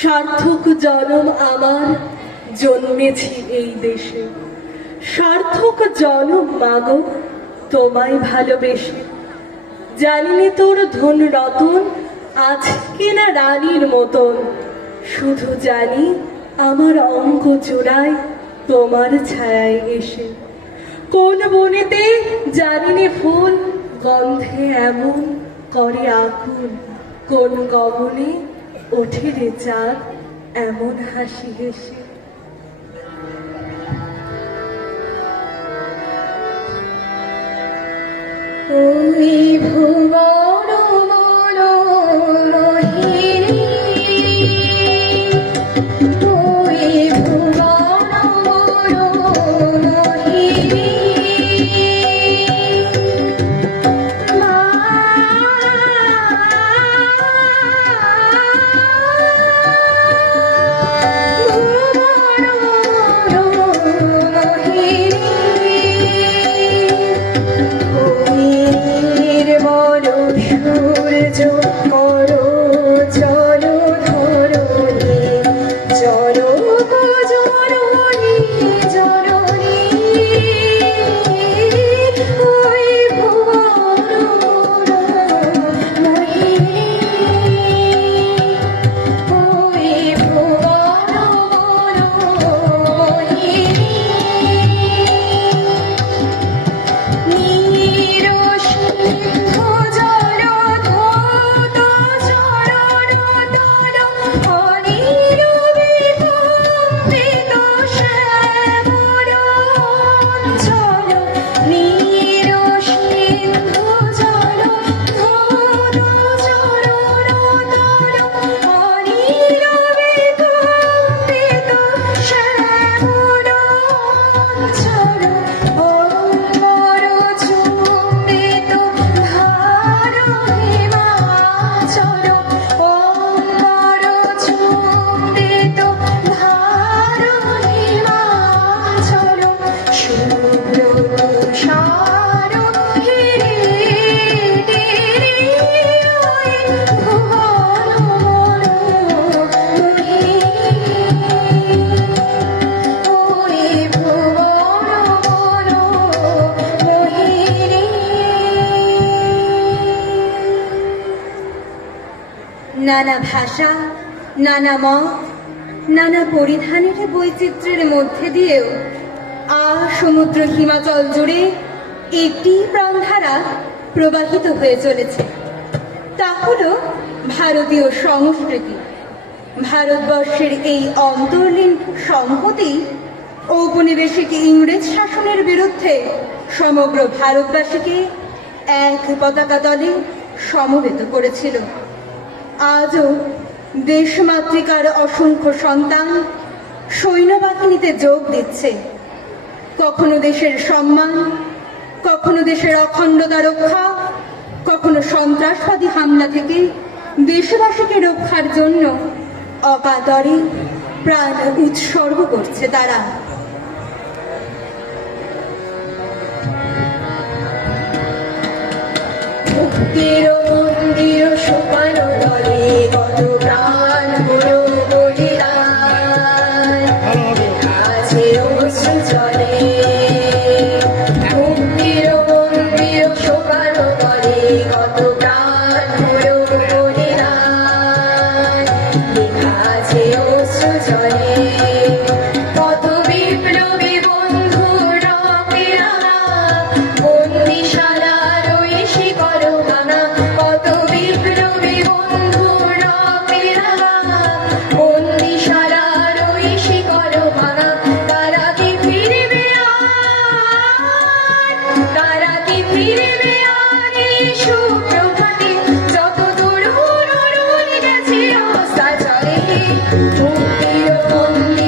সার্থক জনম আমার জন্মেছি এই দেশে, সার্থক জনম মাগো তোমায় ভালোবেসে। জানিনি তোর ধন রতন আজকে না রানীর মতন, শুধু জানি আমার অঙ্গ জোড়ায় তোমার ছায়ায় এসে। কোন বনেতে জানিনে ফুল গন্ধে এমন করে আকুল, কোন গগনে ওঠে রে চাঁদ এমন হাসি হেসে। ওই ভুবন মনোমোহিনী, ওই ভুবন মনোমোহিনী, মা নানা ভাষা, নানা মত, নানা পরিধানের বৈচিত্র্যের মধ্যে দিয়েও সমুদ্র হিমাচল জুড়ে একটি প্রাণধারা প্রবাহিত হয়ে চলেছে। তা হল ভারতীয় সংস্কৃতি। ভারতবর্ষের এই অন্তর্লীন সংহতি ঔপনিবেশিক ইংরেজ শাসনের বিরুদ্ধে সমগ্র ভারতবাসীকে এক পতাকা তলে সমবেত করেছিল। আজও দেশমাতৃকার অসংখ্য সন্তান সৈন্যবাহিনীতে যোগ দিচ্ছে, কখনো দেশের সম্মান, কখনো দেশের অখণ্ডতা রক্ষা, কখনো সন্ত্রাসবাদী হামলা থেকে দেশবাসীকে রক্ষার জন্য অকাতরে প্রাণ উৎসর্গ করছে তারা। মুক্তির মন্দির সোপানো তলে কত প্রাণ হলো বলিদান, আছে অশ্রু জলে। মুক্তির মন্দির সোপানো তলে কত প্রাণ হলো বলিদান, আছে অশ্রু জলে। কত বিপ্লবী বন্ধু রকেরা বন্দিশালার ওই শিকড় ভাঙা, কত বিপ্লবী বন্ধু রকেরা বন্দিশালার ওই শিকড় ভাঙা। তারা কি ফিরবে আর, তারা কি ফিরবে আর এই সুপ্রভাতে, যত তরুণ অরুণ গেছে অস্তা চলে। মুক্তির মন্দির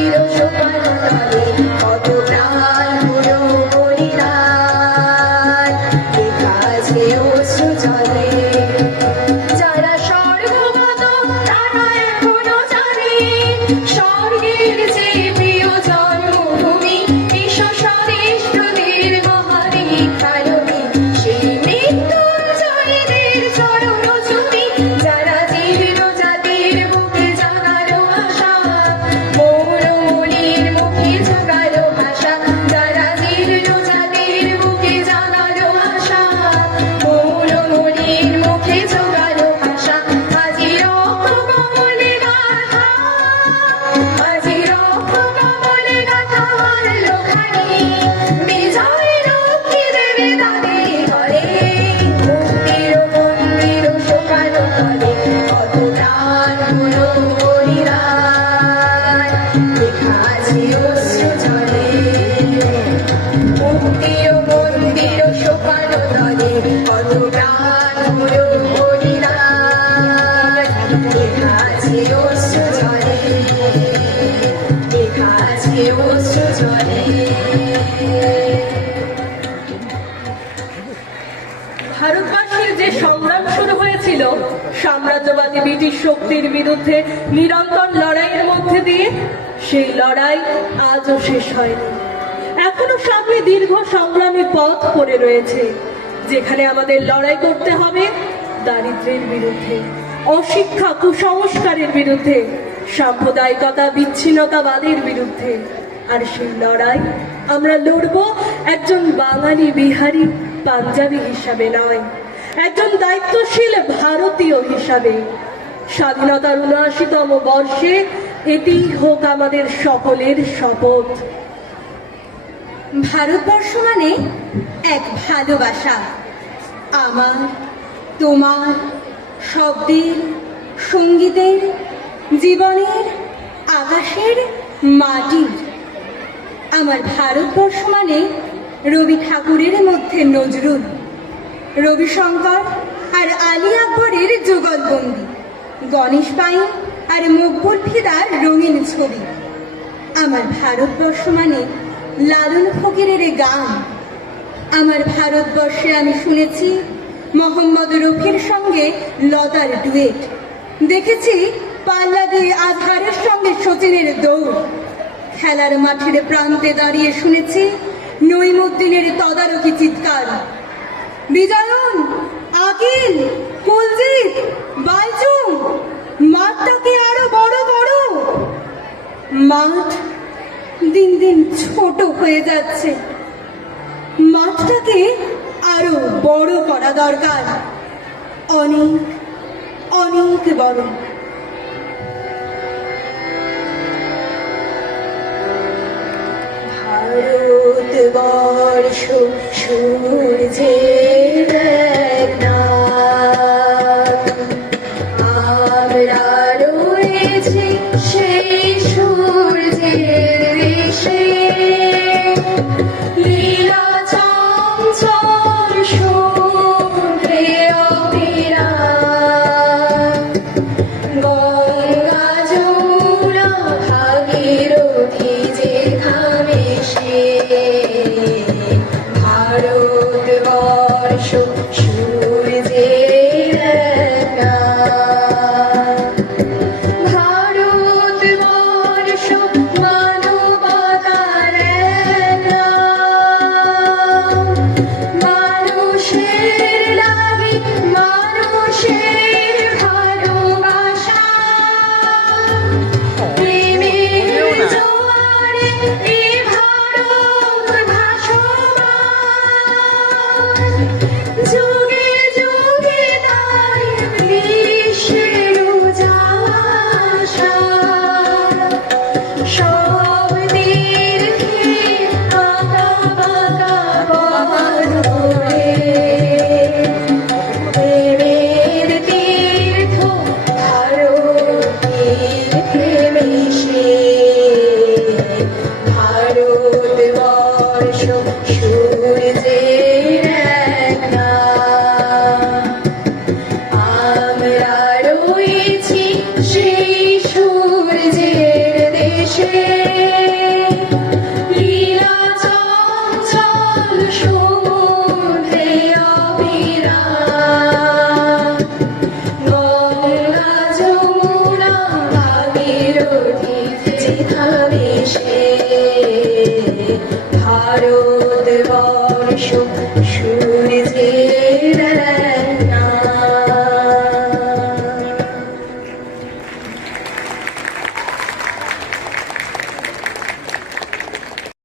লেখা আছে অশ্রু জলে, লেখা আছে অশ্রু জলে। ভারতবাসীর যে সংগ্রাম শুরু হয়েছিল সাম্রাজ্যবাদী ব্রিটিশ শক্তির বিরুদ্ধে নিরন্তর লড়াইয়ের মধ্যে দিয়ে, সেই লড়াই আজও শেষ হয়নি। এখনো সামনে দীর্ঘ সংগ্রামী পথ পড়ে রয়েছে, যেখানে আমাদের লড়াই করতে হবে দারিদ্র্যের বিরুদ্ধে, অশিক্ষা কুসংস্কারের বিরুদ্ধে, সাম্প্রদায়িকতা বিচ্ছিন্নতাবাদের বিরুদ্ধে। আর সেই লড়াই আমরা লড়ব একজন বাঙালি বিহারি পাঞ্জাবি হিসাবে নয়, একজন দায়িত্বশীল ভারতীয় হিসাবে। স্বাধীনতার ৭৯তম বর্ষে এটি হোক আমাদের সকলের শপথ। ভারতবর্ষ মানে এক ভালোবাসা, আমার, তোমার, শব্দের, সঙ্গীতের, জীবনের, আকাশের, মাটির। আমার ভারতবর্ষ মানে রবি ঠাকুরের মধ্যে নজরুল, রবিশঙ্কর আর আলী আকবরের যুগলবন্দি, গণেশ পাইন আর মকবুল ফিদার রঙিন ছবি। আমার ভারতবর্ষ মানে লালন ফকিরের গান। আমার ভারতবর্ষে আমি শুনেছি মোহাম্মদ রফির সঙ্গে লতার ডুয়েট, দেখেছি পাল্লা দিয়ে আজহারের সঙ্গে সচিনের দৌড়, খেলার মাঠের প্রান্তে দাঁড়িয়ে শুনেছি নঈমুদ্দিনের তদারকি চিৎকার। বিজয়ন, আকিল, কুলজিৎ, বাইচুং, মাঠটাকে আরো বড় করো। মাঠ দিন দিন ছোট হয়ে যাচ্ছে, মাঠটাকে আরো বড় করা দরকার, অনেক অনেক বড়। ভারতবর্ষ সূর্যের